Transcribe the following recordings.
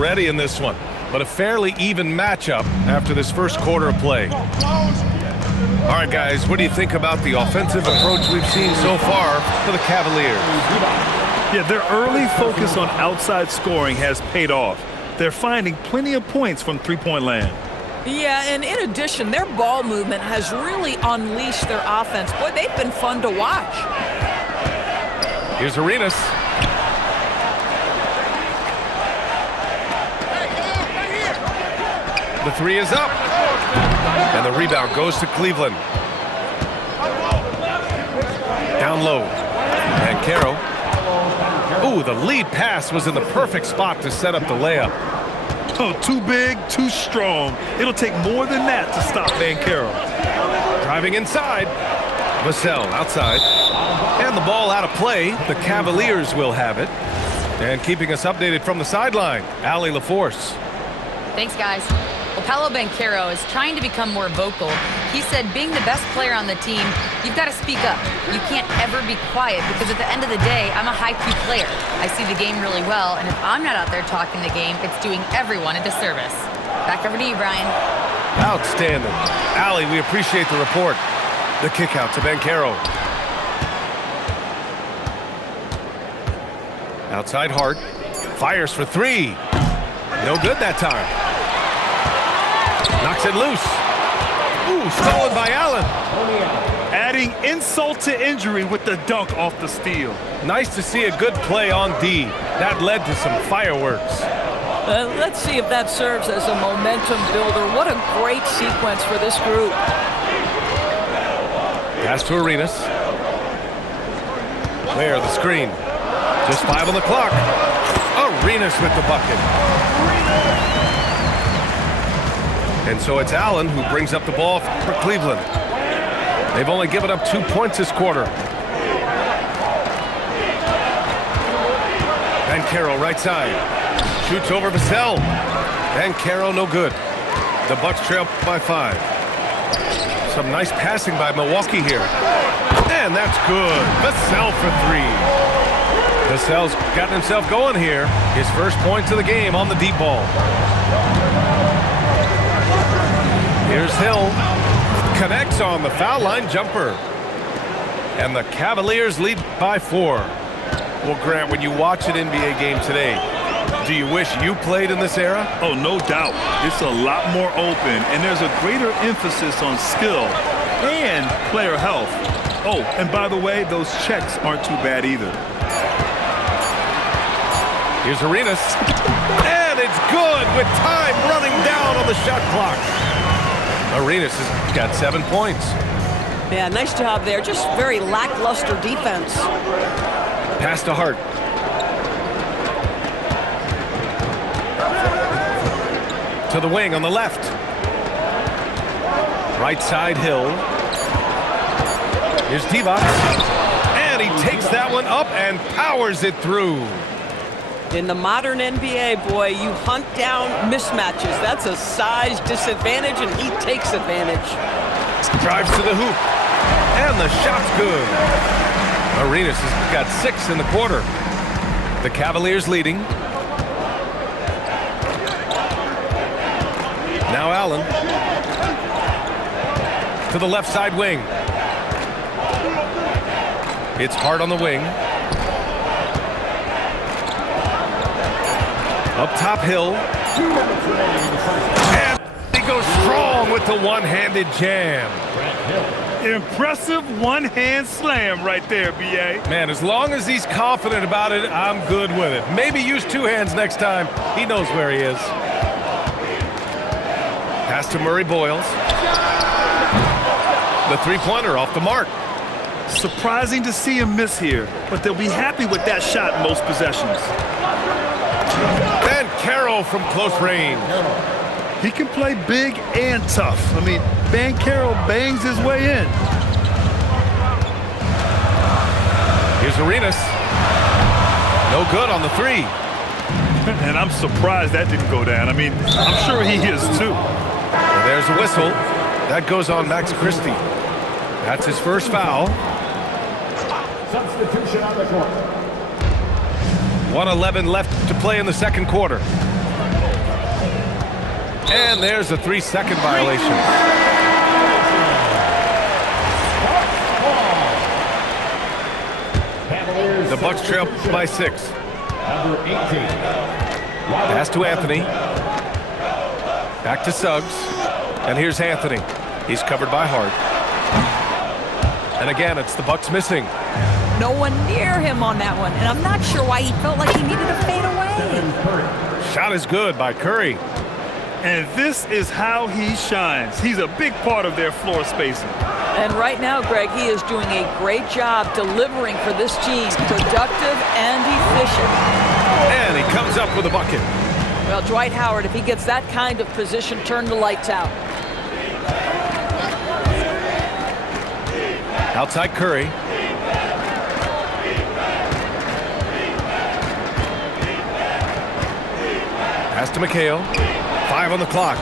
already in this one, but a fairly even matchup after this first quarter of play. All right, guys, what do you think about the offensive approach we've seen so far for the Cavaliers? Yeah, their early focus on outside scoring has paid off. They're finding plenty of points from three-point land. Yeah, and in addition, their ball movement has really unleashed their offense. Boy, they've been fun to watch. Here's Arenas. The three is up. And the rebound goes to Cleveland. Down low. And Caro. Ooh, the lead pass was in the perfect spot to set up the layup. Oh, too big, too strong. It'll take more than that to stop Banchero. Driving inside. Vassell outside. And the ball out of play. The Cavaliers will have it. And keeping us updated from the sideline, Allie LaForce. Thanks, guys. Well, Paolo Banchero is trying to become more vocal. He said being the best player on the team, you've got to speak up. You can't ever be quiet because at the end of the day, I'm a high-Q player. I see the game really well, and if I'm not out there talking the game, it's doing everyone a disservice. Back over to you, Brian. Outstanding. Allie, we appreciate the report. The kick out to Banchero. Outside Hart. Fires for three. No good that time. Knocks it loose. Ooh, stolen by Allen. Adding insult to injury with the dunk off the steal. Nice to see a good play on D. That led to some fireworks. Let's see if that serves as a momentum builder. What a great sequence for this group. Pass to Arenas. There, the screen. Just 5 on the clock. Arenas with the bucket. And so it's Allen who brings up the ball for Cleveland. They've only given up 2 points this quarter. Banchero right side. Shoots over Vassell. Banchero no good. The Bucks trail by 5. Some nice passing by Milwaukee here. And that's good. Vassell for 3. Vassell's gotten himself going here. His first points of the game on the deep ball. Here's Hill. Connects on the foul line jumper. And the Cavaliers lead by 4. Well, Grant, when you watch an NBA game today, do you wish you played in this era? Oh, no doubt. It's a lot more open, and there's a greater emphasis on skill and player health. Oh, and by the way, those checks aren't too bad either. Here's Arenas. And it's good with time running down on the shot clock. Arenas has got 7 points. Yeah, nice job there. Just very lackluster defense. Pass to Hart. To the wing on the left. Right side Hill. Here's Divac. And he takes that one up and powers it through. In the modern NBA, boy, you hunt down mismatches. That's a size disadvantage, and he takes advantage. Drives to the hoop. And the shot's good. Arenas has got 6 in the quarter. The Cavaliers leading. Now Allen. To the left side wing. It's Hart on the wing. Up top Hill. And he goes strong with the one-handed jam. Impressive one-hand slam right there, B.A. Man, as long as he's confident about it, I'm good with it. Maybe use 2 hands next time. He knows where he is. Pass to Murray Boyles. The three-pointer off the mark. Surprising to see him miss here, but they'll be happy with that shot in most possessions. Banchero from close range. He can play big and tough. I mean, Banchero bangs his way in. Here's Arenas. No good on the 3. And I'm surprised that didn't go down. I mean, I'm sure he is too. And there's a whistle. That goes on Max Christie. That's his first foul. Substitution on the court. 1:11 left to play in the second quarter. And there's a 3-second violation. The Bucks trail by 6. Number 18. Pass to Anthony. Back to Suggs. And here's Anthony. He's covered by Hart. And again, it's the Bucks missing. No one near him on that one, and I'm not sure why he felt like he needed to fade away. Shot is good by Curry. And this is how he shines. He's a big part of their floor spacing. And right now, Greg, he is doing a great job delivering for this team, productive and efficient. And he comes up with a bucket. Well, Dwight Howard, if he gets that kind of position, turn the lights out. Outside Curry. Pass to McHale. 5 on the clock.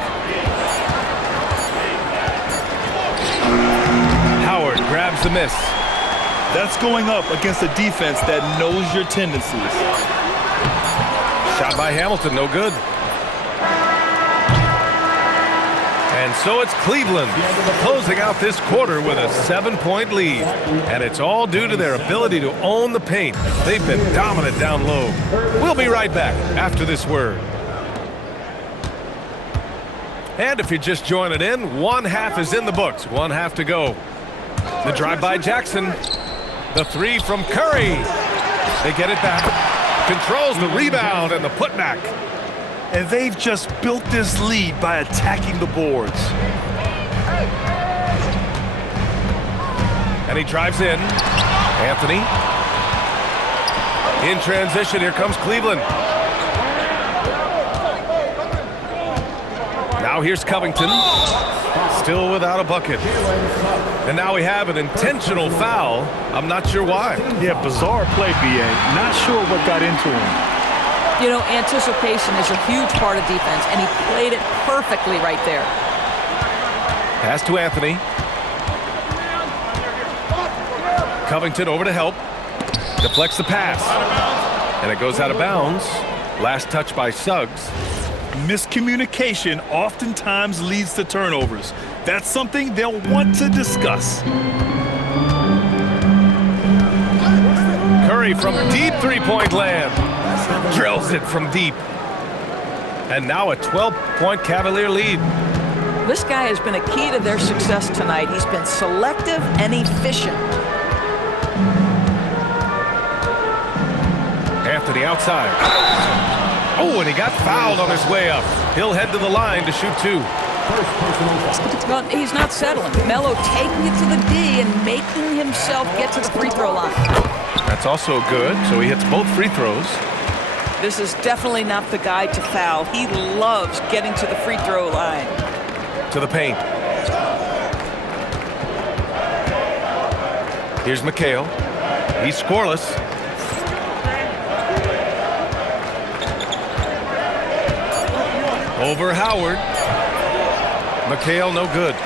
Howard grabs the miss. That's going up against a defense that knows your tendencies. Shot by Hamilton, no good. And so it's Cleveland closing out this quarter with a 7-point lead. And it's all due to their ability to own the paint. They've been dominant down low. We'll be right back after this word. And if you're just joining in, one half is in the books. One half to go. The drive by Jackson. The 3 from Curry. They get it back. Controls the rebound and the putback. And they've just built this lead by attacking the boards. And he drives in. Anthony. In transition, here comes Cleveland. Now here's Covington. Still without a bucket. And now we have an intentional foul. I'm not sure why. Yeah, bizarre play, B.A. Not sure what got into him. You know, anticipation is a huge part of defense, and he played it perfectly right there. Pass to Anthony. Covington over to help. Deflects the pass. And it goes out of bounds. Last touch by Suggs. Miscommunication oftentimes leads to turnovers. That's something they'll want to discuss. Curry from deep three-point land. Drills it from deep. And now a 12-point Cavalier lead. This guy has been a key to their success tonight. He's been selective and efficient. Anthony outside. Oh, and he got fouled on his way up. He'll head to the line to shoot 2. Well, he's not settling. Melo taking it to the D and making himself get to the free throw line. That's also good, so he hits both free throws. This is definitely not the guy to foul. He loves getting to the free throw line. To the paint. Here's McHale. He's scoreless. Over Howard. McHale, no good.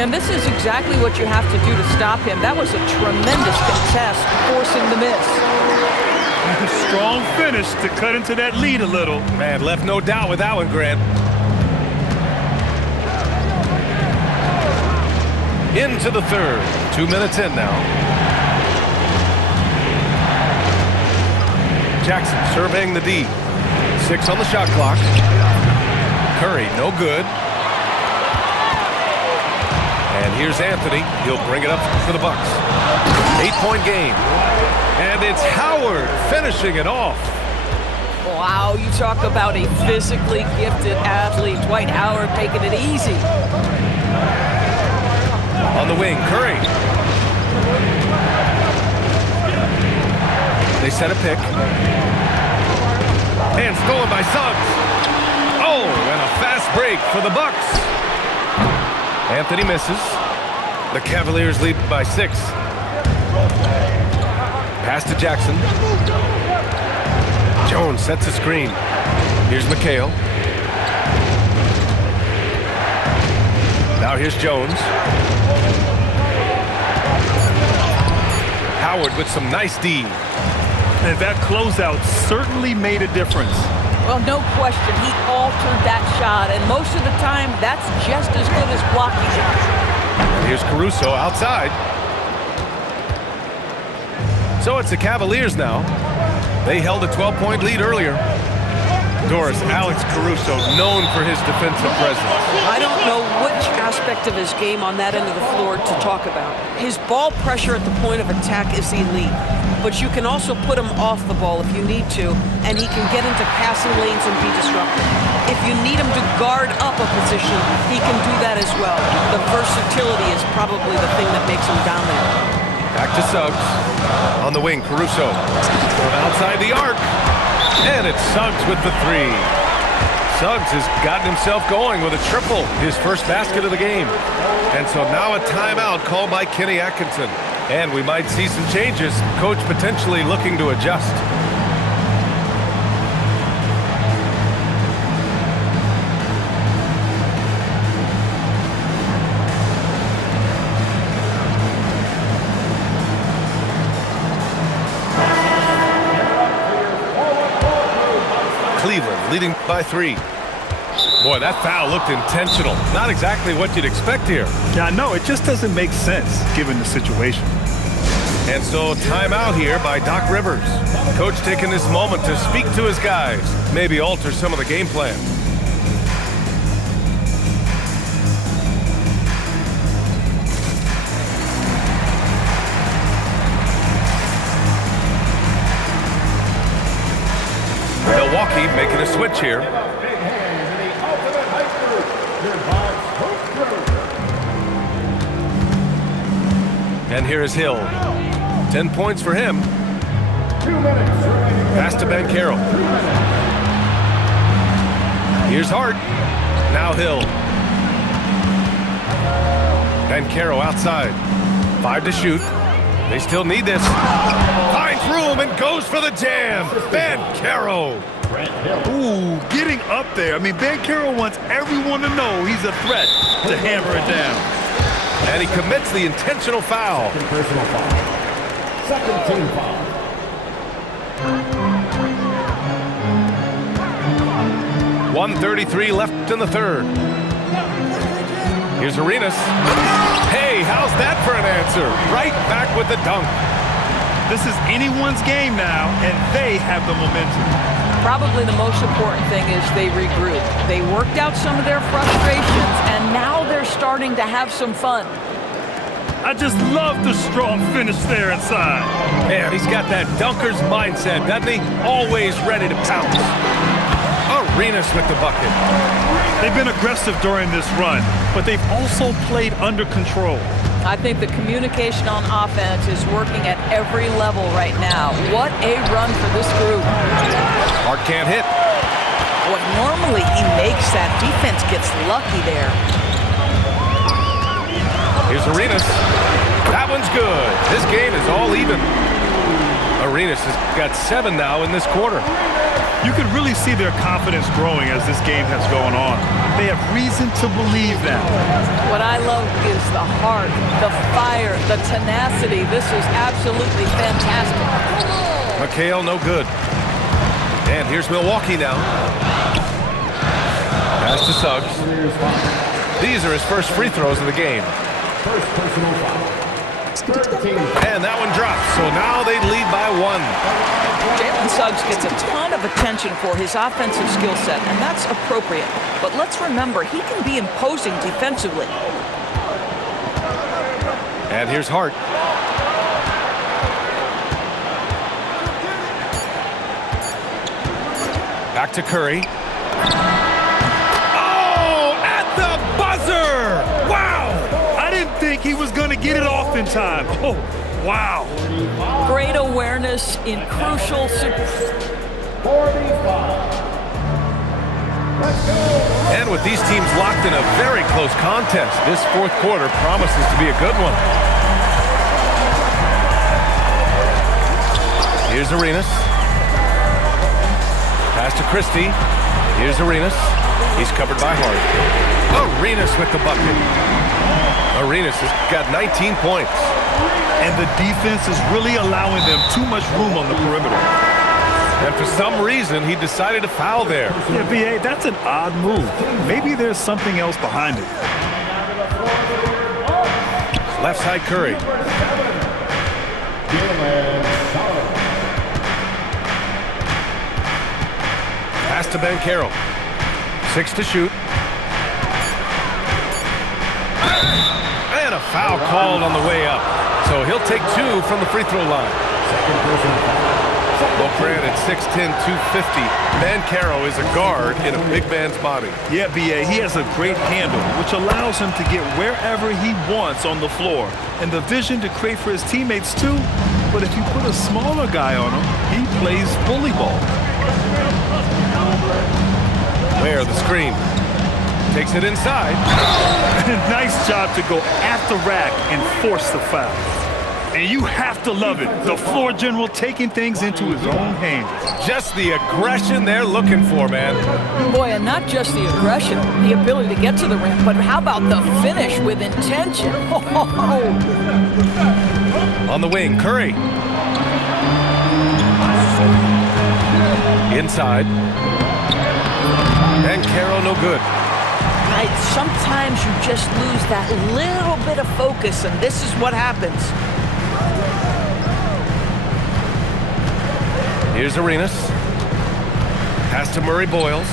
And this is exactly what you have to do to stop him. That was a tremendous contest, forcing the miss. Strong finish to cut into that lead a little. Man, left no doubt with that one, Grant. Into the third. 2 minutes in now. Jackson surveying the D. 6 on the shot clock. Curry, no good. And here's Anthony. He'll bring it up for the Bucks. 8-point game. And it's Howard finishing it off. Wow, you talk about a physically gifted athlete. Dwight Howard making it easy. On the wing, Curry. They set a pick. And stolen by Suggs. Oh, and a fast break for the Bucks. Anthony misses. The Cavaliers lead by 6. Pass to Jackson. Jones sets a screen. Here's McHale. Now here's Jones. Howard with some nice D. And that closeout certainly made a difference. Well, no question, he altered that shot, and most of the time, that's just as good as blocking it. And here's Caruso outside. So it's the Cavaliers now. They held a 12-point lead earlier. Doris, Alex Caruso, known for his defensive presence. I don't know which aspect of his game on that end of the floor to talk about. His ball pressure at the point of attack is elite, but you can also put him off the ball if you need to, and he can get into passing lanes and be disruptive. If you need him to guard up a position, he can do that as well. The versatility is probably the thing that makes him dominant. Back to Suggs. On the wing, Caruso. From outside the arc. And it's Suggs with the three. Suggs has gotten himself going with a triple, his first basket of the game. And so now a timeout called by Kenny Atkinson. And we might see some changes. Coach potentially looking to adjust. Cleveland leading by 3. Boy, that foul looked intentional. Not exactly what you'd expect here. Yeah, I know. It just doesn't make sense given the situation. And so timeout here by Doc Rivers. Coach taking this moment to speak to his guys. Maybe alter some of the game plan. Milwaukee making a switch here. And here is Hill. 10 points for him. Pass to Banchero. Here's Hart. Now Hill. Banchero outside. 5 to shoot. They still need this. Finds room and goes for the jam. Banchero. Ooh, getting up there. I mean, Banchero wants everyone to know he's a threat to hammer it down. And he commits the intentional foul. Personal foul. Second team foul. .133 left in the third. Here's Arenas. Hey, how's that for an answer? Right back with the dunk. This is anyone's game now, and they have the momentum. Probably the most important thing is they regroup. They worked out some of their frustrations, and now they're starting to have some fun. I just love the strong finish there inside. Man, he's got that dunker's mindset, doesn't he? Always ready to pounce. Arenas with the bucket. They've been aggressive during this run, but they've also played under control. I think the communication on offense is working at every level right now. What a run for this group. Hart can't hit. Boy, normally he makes that. Defense gets lucky there. Here's Arenas. That one's good. This game is all even. Arenas has got 7 now in this quarter. You can really see their confidence growing as this game has gone on. They have reason to believe that. What I love is the heart, the fire, the tenacity. This is absolutely fantastic. McHale, no good. And here's Milwaukee now. Pass to Suggs. These are his first free throws of the game. First personal foul. And that one drops, so now they lead by 1. Jalen Suggs gets a ton of attention for his offensive skill set, and that's appropriate. But let's remember, he can be imposing defensively. And here's Hart. Back to Curry. Oh, at the buzzer! Wow! I didn't think he was going to get it off in time. Oh, wow. Great awareness in crucial situations. 45. And with these teams locked in a very close contest, this fourth quarter promises to be a good one. Here's Arenas. Pass to Christie. Here's Arenas. He's covered by Hart. Arenas with the bucket. Arenas has got 19 points. And the defense is really allowing them too much room on the perimeter. And for some reason, he decided to foul there. Yeah, VA, that's an odd move. Maybe there's something else behind it. Left side Curry. Pass to Banchero. 6 to shoot. And a foul called on the way up. So he'll take 2 from the free throw line. Well, granted, 6'10", 250. Banchero is a guard in a big man's body. Yeah, BA, he has a great handle, which allows him to get wherever he wants on the floor. And the vision to create for his teammates, too. But if you put a smaller guy on him, he plays bully ball. Where the screen. Takes it inside. Nice job to go after Rack and force the foul. And you have to love it. The floor general taking things into his own hands. Just the aggression they're looking for, man. Boy, and not just the aggression, the ability to get to the rim, but how about the finish with intention? On the wing, Curry. Inside. Banchero, no good. Right, sometimes you just lose that little bit of focus, and this is what happens. Here's Arenas. Pass to Murray Boyles.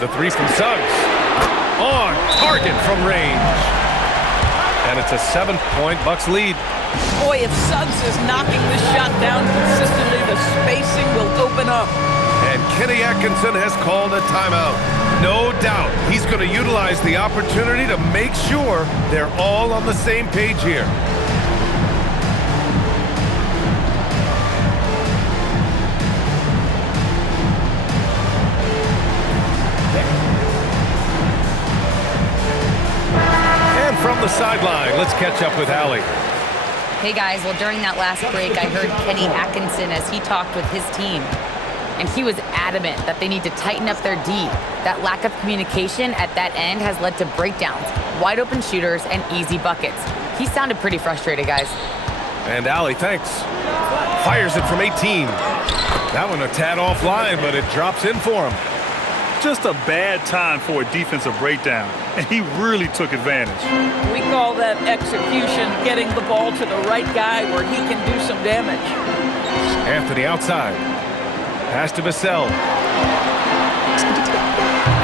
The 3 from Suggs. On target from range. And it's a 7-point Bucks lead. Boy, if Suggs is knocking this shot down consistently, the spacing will open up. And Kenny Atkinson has called a timeout. No doubt he's going to utilize the opportunity to make sure they're all on the same page here. And from the sideline, let's catch up with Allie. Hey guys, well during that last break, I heard Kenny Atkinson as he talked with his team. And he was adamant that they need to tighten up their D. That lack of communication at that end has led to breakdowns, wide open shooters, and easy buckets. He sounded pretty frustrated, guys. And Allie, thanks. Fires it from 18. That one a tad offline, but it drops in for him. Just a bad time for a defensive breakdown, and he really took advantage. We call that execution, getting the ball to the right guy where he can do some damage. Anthony outside. Pass to Vassell.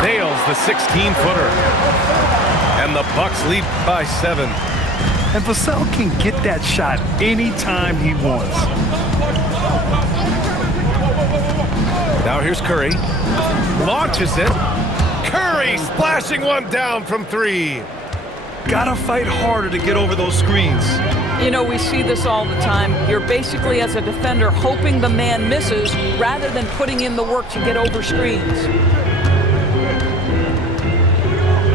Nails the 16-footer. And the Bucks lead by 7. And Vassell can get that shot anytime he wants. Now here's Curry. Launches it. Curry splashing one down from 3. Gotta fight harder to get over those screens. You know, we see this all the time. You're basically, as a defender, hoping the man misses rather than putting in the work to get over screens.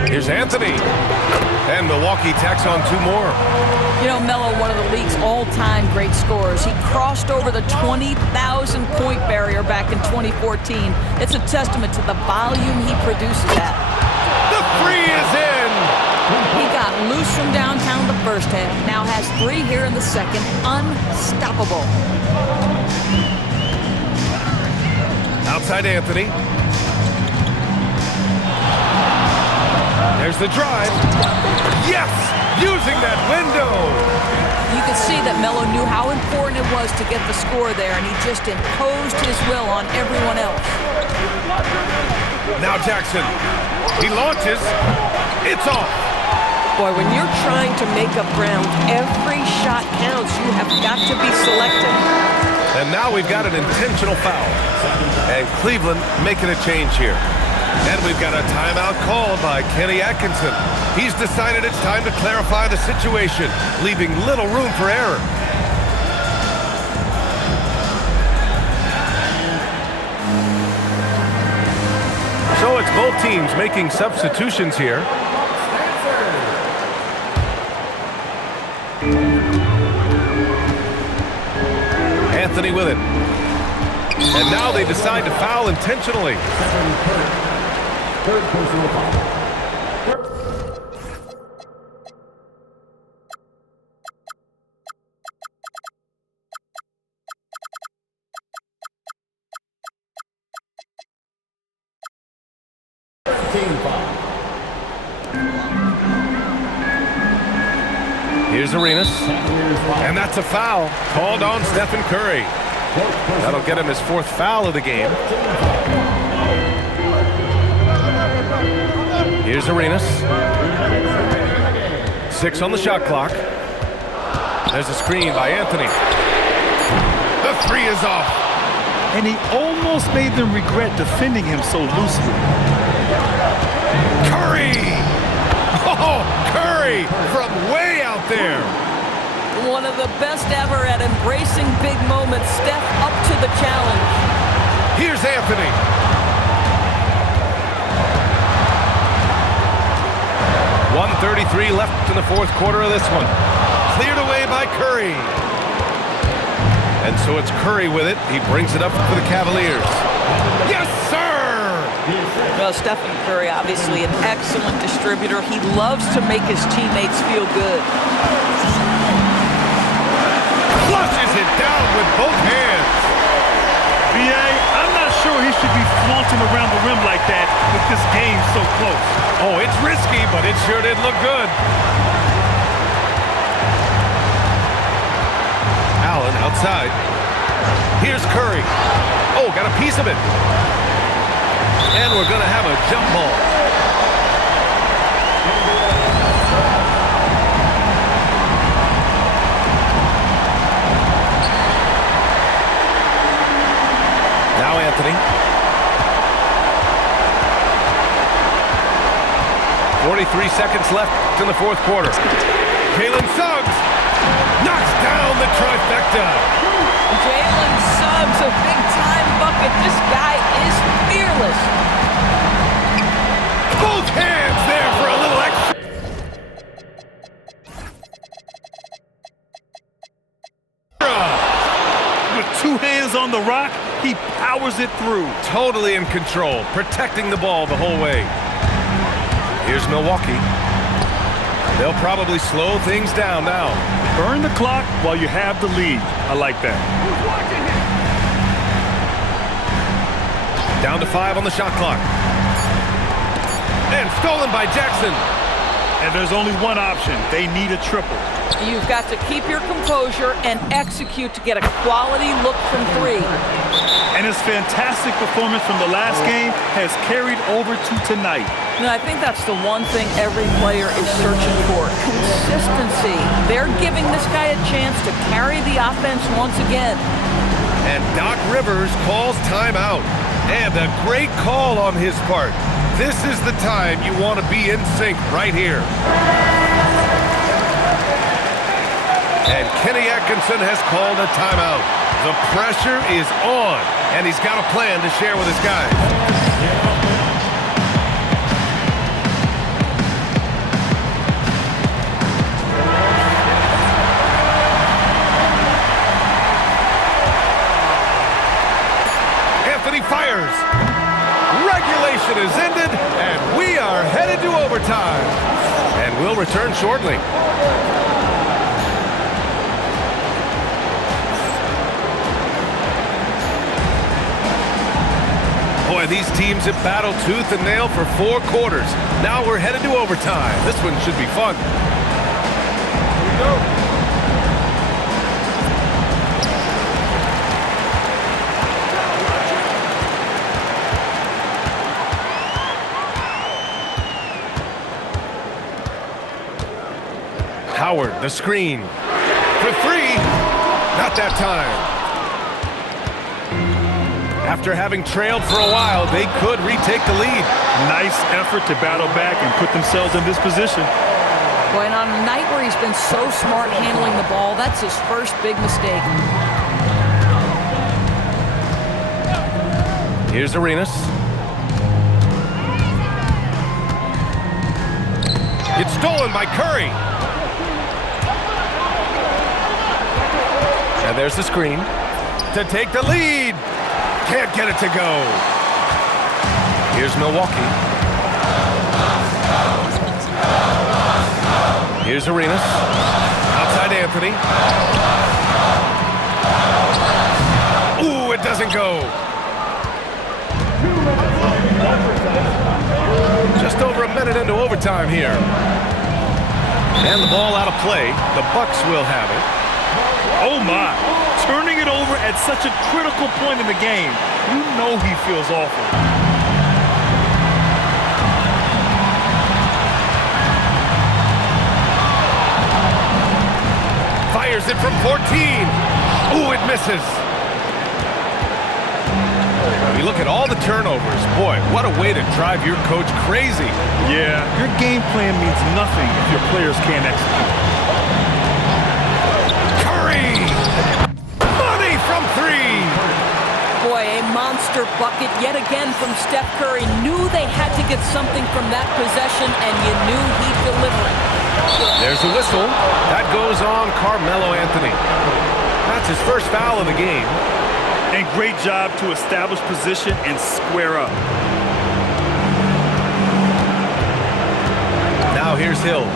Here's Anthony. And Milwaukee tacks on 2 more. You know, Melo, one of the league's all-time great scorers. He crossed over the 20,000-point barrier back in 2014. It's a testament to the volume he produces at. The 3 is in. He got loose from downtown the first half, now has 3 here in the second. Unstoppable. Outside Anthony. There's the drive. Yes! Using that window. You could see that Melo knew how important it was to get the score there, and he just imposed his will on everyone else. Now Jackson. He launches. It's off. Boy, when you're trying to make up ground, every shot counts. You have got to be selective. And now we've got an intentional foul. And Cleveland making a change here. And we've got a timeout called by Kenny Atkinson. He's decided it's time to clarify the situation, leaving little room for error. So it's both teams making substitutions here. Anthony with it. And now they decide to foul intentionally. Third personal foul. team foul. Here's Arenas. And that's a foul called on Stephen Curry. That'll get him his 4th foul of the game. Here's Arenas. 6 on the shot clock. There's a screen by Anthony. The 3 is off. And he almost made them regret defending him so loosely. Curry! Oh, Curry from way out there. One of the best ever at embracing big moments. Steph up to the challenge. Here's Anthony. .133 left in the 4th quarter of this one. Cleared away by Curry. And so it's Curry with it. He brings it up for the Cavaliers. Yes, sir! Well, Stephen Curry, obviously an excellent distributor. He loves to make his teammates feel good. Flushes it down with both hands. B.A., I'm not sure he should be flaunting around the rim like that with this game so close. Oh, it's risky, but it sure did look good. Allen outside. Here's Curry. Oh, got a piece of it. And we're going to have a jump ball. Now Anthony. 43 seconds left in the 4th quarter. Jalen Suggs knocks down the trifecta. Jalen Suggs, a big-time bucket. This guy is fearless. Both hands there for a little extra. With 2 hands on the rock, he powers it through. Totally in control, protecting the ball the whole way. Here's Milwaukee. They'll probably slow things down now. Burn the clock while you have the lead. I like that. Down to 5 on the shot clock. And stolen by Jackson. And there's only one option. They need a triple. You've got to keep your composure and execute to get a quality look from 3. And his fantastic performance from the last game has carried over to tonight. I think that's the one thing every player is searching for. Consistency. They're giving this guy a chance to carry the offense once again. And Doc Rivers calls timeout. And a great call on his part. This is the time you want to be in sync right here. And Kenny Atkinson has called a timeout. The pressure is on, and he's got a plan to share with his guys. Anthony fires. Regulation is ended, and we are headed to overtime. And we'll return shortly. Boy, these teams have battled tooth and nail for 4 quarters. Now we're headed to overtime. This one should be fun. Here we go. Howard, the screen. For 3. Not that time. After having trailed for a while, they could retake the lead. Nice effort to battle back and put themselves in this position. Boy, and on a night where he's been so smart handling the ball, that's his first big mistake. Here's Arenas. It's stolen by Curry. And there's the screen to take the lead. Can't get it to go. Here's Milwaukee. Here's Arenas. Outside Anthony. Ooh, it doesn't go. overtime here. And the ball out of play. The Bucks will have it. Oh my, turning it over at such a critical point in the game. You know he feels awful. Fires it from 14. Ooh, it misses. You look at all the turnovers. Boy, what a way to drive your coach crazy. Yeah, your game plan means nothing if your players can't execute. Curry! Money from three! Boy, a monster bucket yet again from Steph Curry. Knew they had to get something from that possession, and you knew he'd deliver it. There's a whistle. That goes on Carmelo Anthony. That's his first foul of the game. And great job to establish position and square up. Now here's Hill.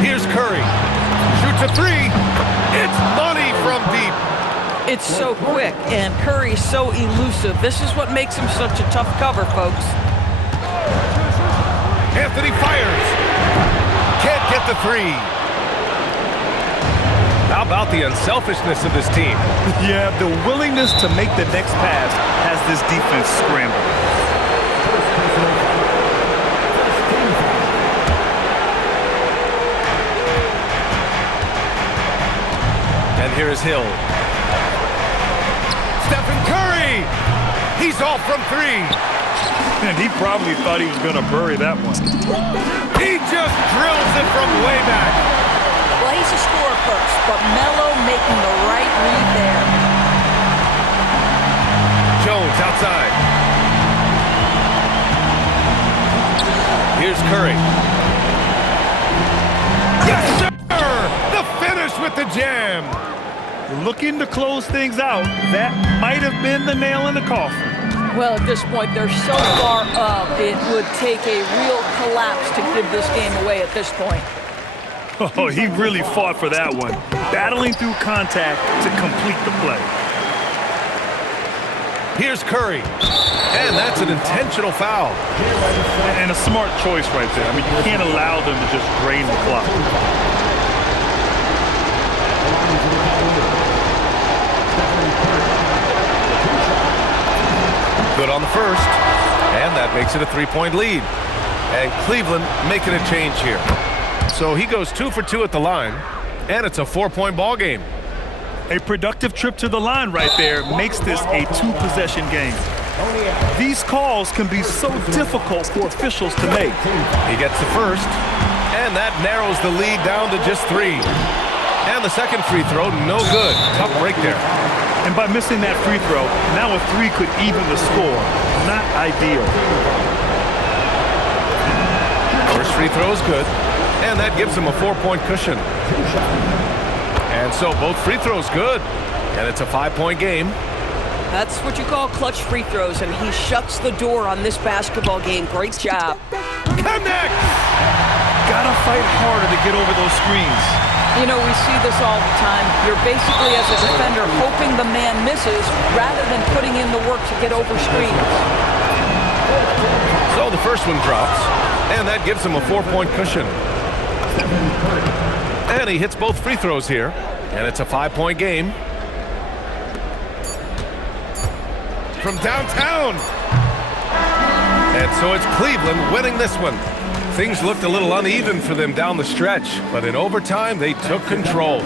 Here's Curry. Shoots a three. It's money from deep. It's so quick, and Curry's so elusive. This is what makes him such a tough cover, folks. Anthony fires. Can't get the three. How about the unselfishness of this team? Yeah, the willingness to make the next pass has this defense scrambled. And here is Hill. Stephen Curry! He's off from three. And he probably thought he was going to bury that one. He just drills it from way back. Well, he's a scorer first, but Melo making the right read there. Jones outside. Here's Curry. Yes, sir! The finish with the jam. Looking to close things out. That might have been the nail in the coffin. Well, at this point, they're so far up, it would take a real collapse to give this game away at this point. Oh, he really fought for that one, battling through contact to complete the play. Here's Curry. And that's an intentional foul. And a smart choice right there. I mean, you can't allow them to just drain the clock. Good on the first. And that makes it a three-point lead. And Cleveland making a change here. So he goes 2 for 2 at the line, and it's a 4-point ball game. A productive trip to the line right there makes this a two-possession game. These calls can be so difficult for officials to make. He gets the first, and that narrows the lead down to just 3. And the second free throw, no good. Tough break there. And by missing that free throw, now a 3 could even the score. Not ideal. First free throw is good. And that gives him a 4-point cushion. And so both free throws good. And it's a 5-point game. That's what you call clutch free throws, and he shuts the door on this basketball game. Great job. Connect! Gotta fight harder to get over those screens. You know, we see this all the time. You're basically, as a defender, hoping the man misses rather than putting in the work to get over screens. So the first one drops, and that gives him a 4-point cushion. And he hits both free throws here, and it's a 5-point game. From downtown. And so it's Cleveland winning this one. Things looked a little uneven for them down the stretch, but in overtime, they took control.